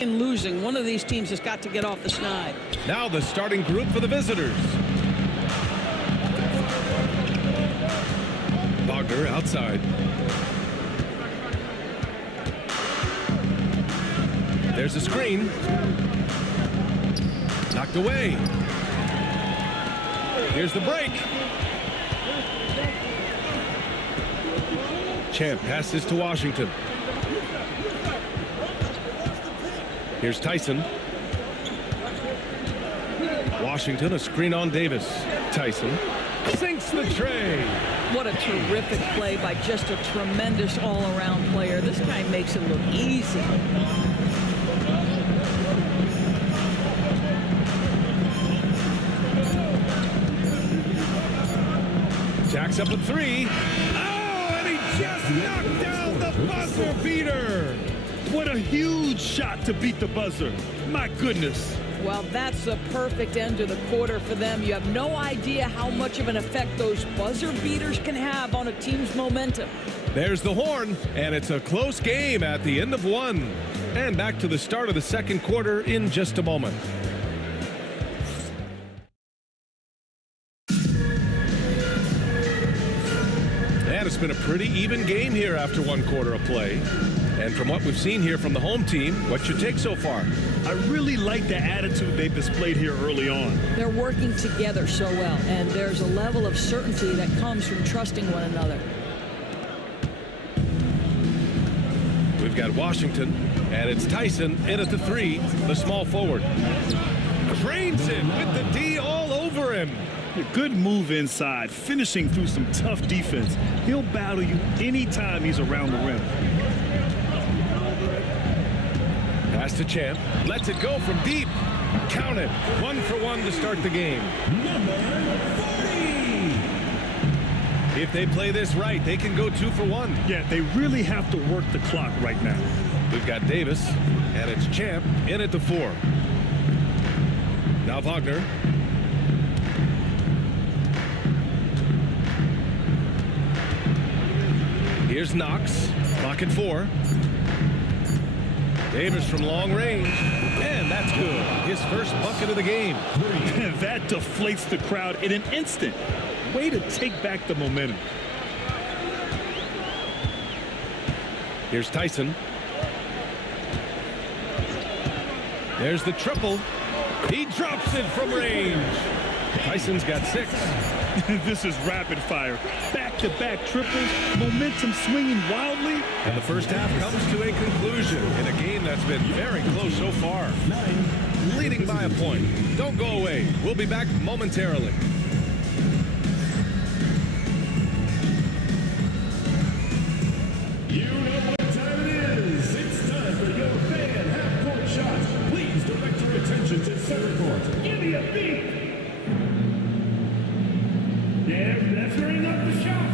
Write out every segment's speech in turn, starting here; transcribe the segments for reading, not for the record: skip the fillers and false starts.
And losing, one of these teams has got to get off the snide. Now the starting group for the visitors. Wagner outside. There's a screen. Knocked away. Here's the break. Champ passes to Washington. Here's Tyson. Washington, a screen on Davis. Tyson sinks the tray. What a terrific play by just a tremendous all-around player. This guy makes it look easy. Jacks up a three. Oh, and he just knocked down the buzzer beater. What a huge shot to beat the buzzer. My goodness. Well, that's the perfect end to the quarter for them. You have no idea how much of an effect those buzzer beaters can have on a team's momentum. There's the horn, and it's a close game at the end of one. And back to the start of the second quarter in just a moment. And it's been a pretty even game here after one quarter of play. And from what we've seen here from the home team, what's your take so far? I really like the attitude they've displayed here early on. They're working together so well, and there's a level of certainty that comes from trusting one another. We've got Washington, and it's Tyson in at the three, the small forward. Drains it with the D all over him. A good move inside, finishing through some tough defense. He'll battle you anytime he's around the rim. Pass to Champ. Lets it go from deep. Count it. 1 for 1 to start the game. Number 40. If they play this right, they can go 2 for 1. Yeah, they really have to work the clock right now. We've got Davis, and it's Champ in at the 4. Now Wagner. Here's Knox. Clock at 4. Davis from long range, and that's good. His first bucket of the game. That deflates the crowd in an instant. Way to take back the momentum. Here's Tyson. There's the triple. He drops it from range. Tyson's got 6. This is rapid fire. Back-to-back triples, momentum swinging wildly. And the first half comes to a conclusion in a game that's been very close so far. Leading by a point. Don't go away. We'll be back momentarily. You know what time it is. It's time for your fan half-court shot. Please direct your attention to center court. Give me a beat. They're measuring up the shot.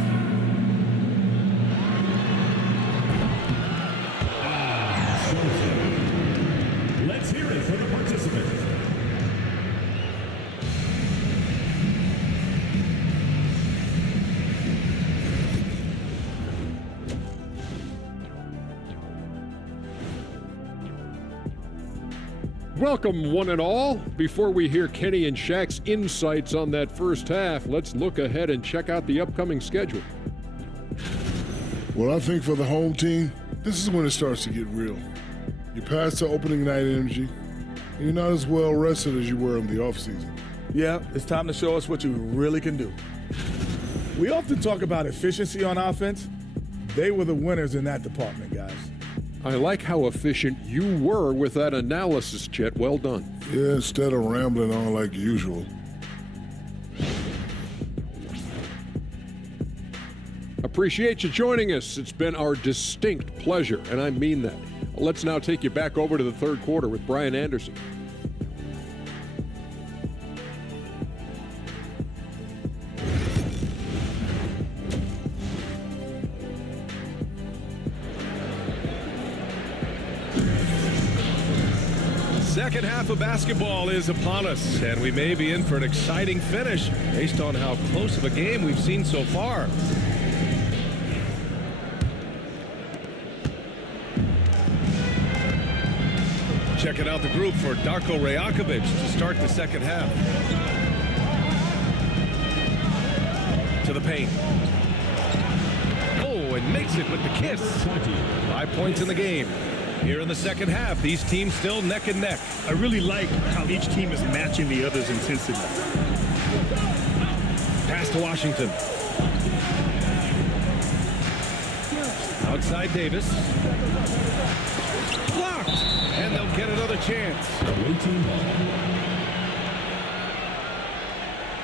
Let's hear it for the participant. Welcome, one and all. Before we hear Kenny and Shaq's insights on that first half, let's look ahead and check out the upcoming schedule. Well, I think for the home team, this is when it starts to get real. You pass the opening night energy, and you're not as well rested as you were in the offseason. Yeah, it's time to show us what you really can do. We often talk about efficiency on offense. They were the winners in that department, guys. I like how efficient you were with that analysis, Chet. Well done. Yeah, instead of rambling on like usual. Appreciate you joining us. It's been our distinct pleasure, and I mean that. Let's now take you back over to the third quarter with Brian Anderson. Second half of basketball is upon us, and we may be in for an exciting finish based on how close of a game we've seen so far. Checking out the group for Darko Rajakovic to start the second half. To the paint. Oh, and makes it with the kiss. 5 points in the game. Here in the second half, these teams still neck and neck. I really like how each team is matching the other's intensity. Pass to Washington. Outside Davis. Blocked. And they'll get another chance.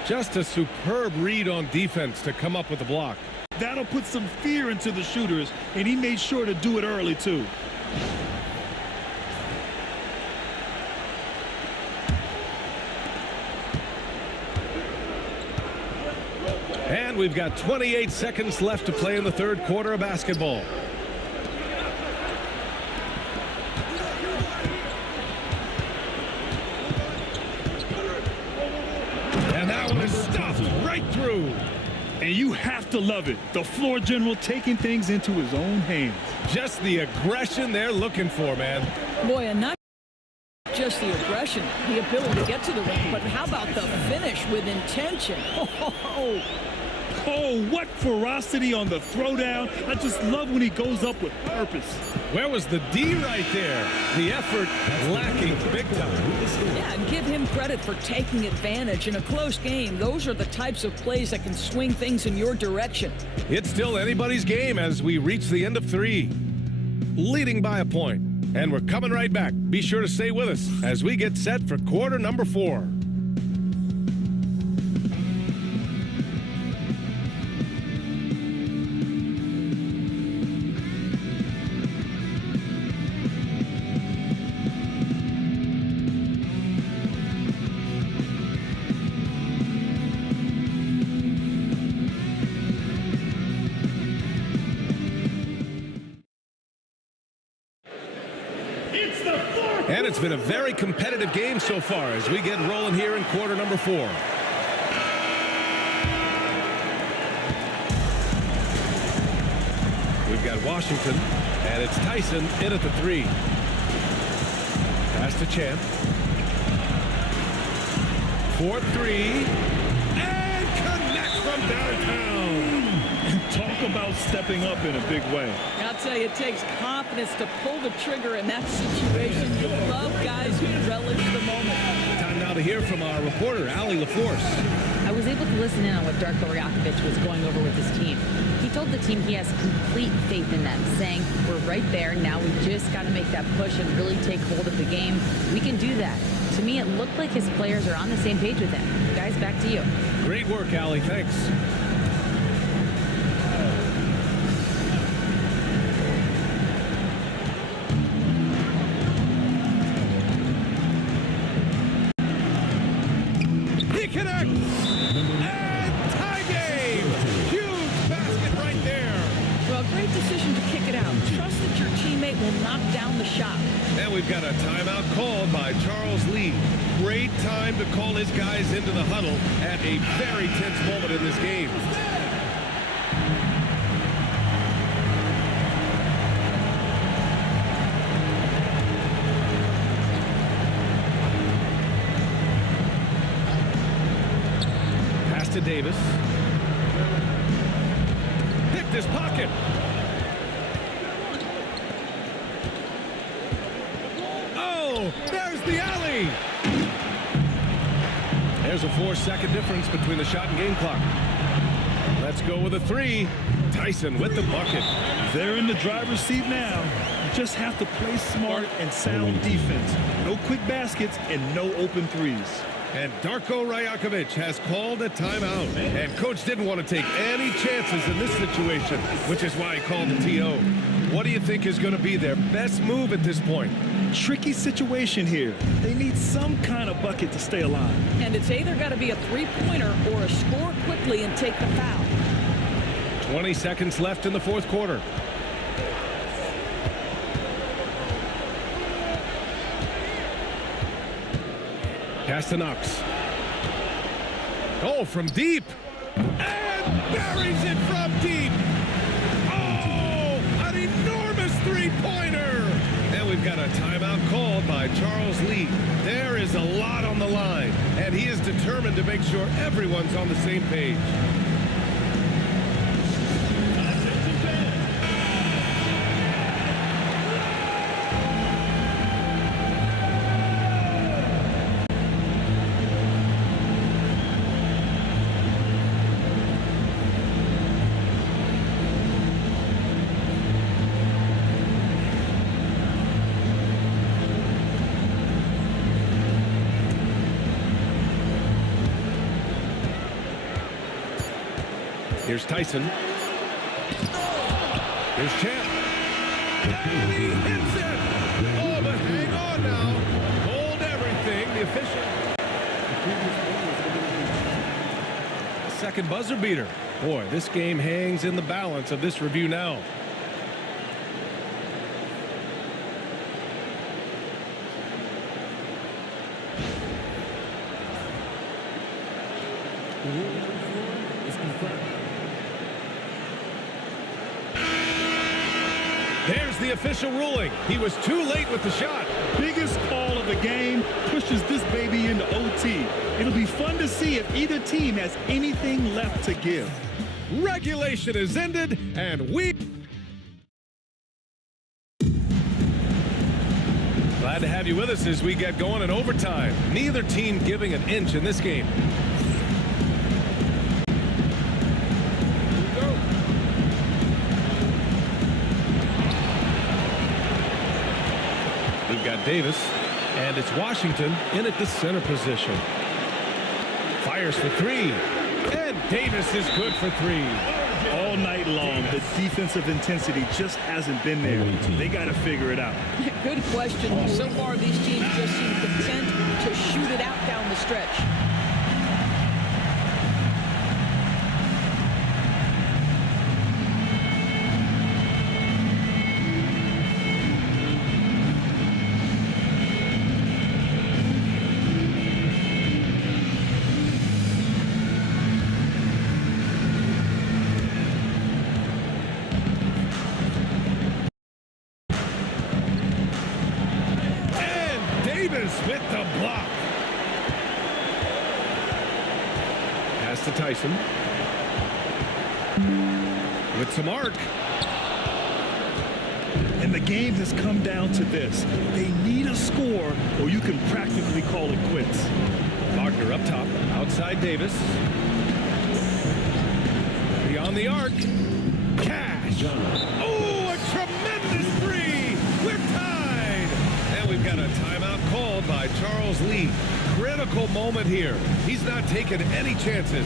Just a superb read on defense to come up with the block. That'll put some fear into the shooters, and he made sure to do it early, too. And we've got 28 seconds left to play in the third quarter of basketball. And that one is stuffed right through. And you have to love it. The floor general taking things into his own hands. Just the aggression they're looking for, man. Boy, and not just the aggression, the ability to get to the rim, but how about the finish with intention? Oh, what ferocity on the throwdown. I just love when he goes up with purpose. Where was the D right there? The effort lacking big time. Yeah, and give him credit for taking advantage in a close game. Those are the types of plays that can swing things in your direction. It's still anybody's game as we reach the end of 3. Leading by a point. And we're coming right back. Be sure to stay with us as we get set for quarter number 4. And it's been a very competitive game so far as we get rolling here in quarter number 4. We've got Washington, and it's Tyson in at the 3. Pass to Champ. 4-3. And connects from downtown. Talk about stepping up in a big way. I'll tell you, it takes confidence to pull the trigger in that situation. You love guys who relish the moment. Time now to hear from our reporter, Allie LaForce. I was able to listen in on what Darko Rajakovic was going over with his team. He told the team he has complete faith in them, saying, we're right there, now we just got to make that push and really take hold of the game. We can do that. To me, it looked like his players are on the same page with him. Guys, back to you. Great work, Allie. Thanks. Connect and tie game. Huge basket right there. Well, great decision to kick it out. Trust that your teammate will knock down the shot. And we've got a timeout called by Charles Lee. Great time to call his guys into the huddle at a very tense moment in this game. To Davis. Picked his pocket. Oh, there's the alley. There's a 4-second difference between the shot and game clock. Let's go with a 3. Tyson with the bucket. They're in the driver's seat now. You just have to play smart and sound defense. No quick baskets and no open threes. And Darko Rajakovic has called a timeout. And coach didn't want to take any chances in this situation, which is why he called the TO. What do you think is going to be their best move at this point? Tricky situation here. They need some kind of bucket to stay alive. And it's either got to be a three-pointer or a score quickly and take the foul. 20 seconds left in the fourth quarter. Pass to Knox. Oh, from deep. And buries it from deep. Oh, an enormous three-pointer. And we've got a timeout called by Charles Lee. There is a lot on the line, and he is determined to make sure everyone's on the same page. Here's Tyson. Here's Champ. And he hits it! Oh, but hang on now. Hold everything. The official. Second buzzer beater. Boy, this game hangs in the balance of this review now. There's the official ruling. He was too late with the shot. Biggest call of the game, pushes this baby into OT. It'll be fun to see if either team has anything left to give. Regulation is ended, and we... Glad to have you with us as we get going in overtime. Neither team giving an inch in this game. We've got Davis, and it's Washington in at the center position. Fires for three, and Davis is good for three. All night long, the defensive intensity just hasn't been there. They got to figure it out. Good question. So far, these teams just seem content to shoot it out down the stretch. With the block. Pass to Tyson. With some arc. And the game has come down to this. They need a score, or you can practically call it quits. Wagner up top. Outside Davis. Beyond the arc. Cash. Oh, a tremendous three. We're tied. And we've got a timeout called by Charles Lee. Critical moment here. He's not taking any chances.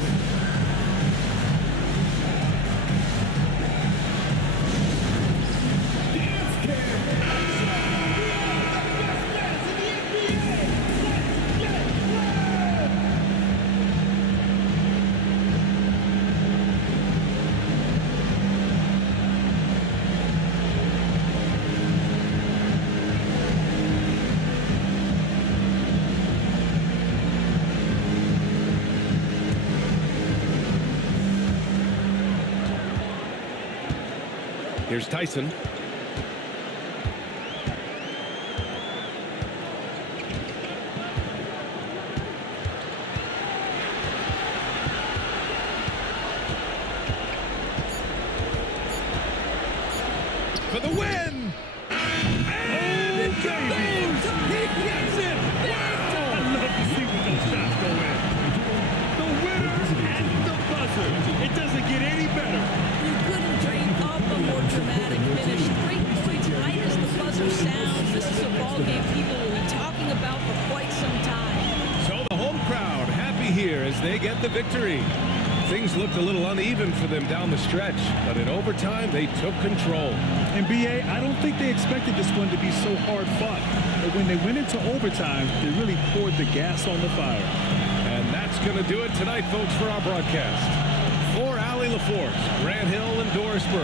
Here's Tyson. For the win! And it goes! He gets it! I love to see when those shots go in. The winner at the buzzer. It doesn't get any better. You couldn't dream up a more dramatic finish. 3 points right as the buzzer sounds. This is a ball game people will be talking about for quite some time. So the home crowd happy here as they get the victory. Things looked a little uneven for them down the stretch, but in overtime they took control. And B.A., I don't think they expected this one to be so hard fought. But when they went into overtime, they really poured the gas on the fire. And that's going to do it tonight, folks, for our broadcast. For Allie LaForce, Grant Hill, and Doris Burke.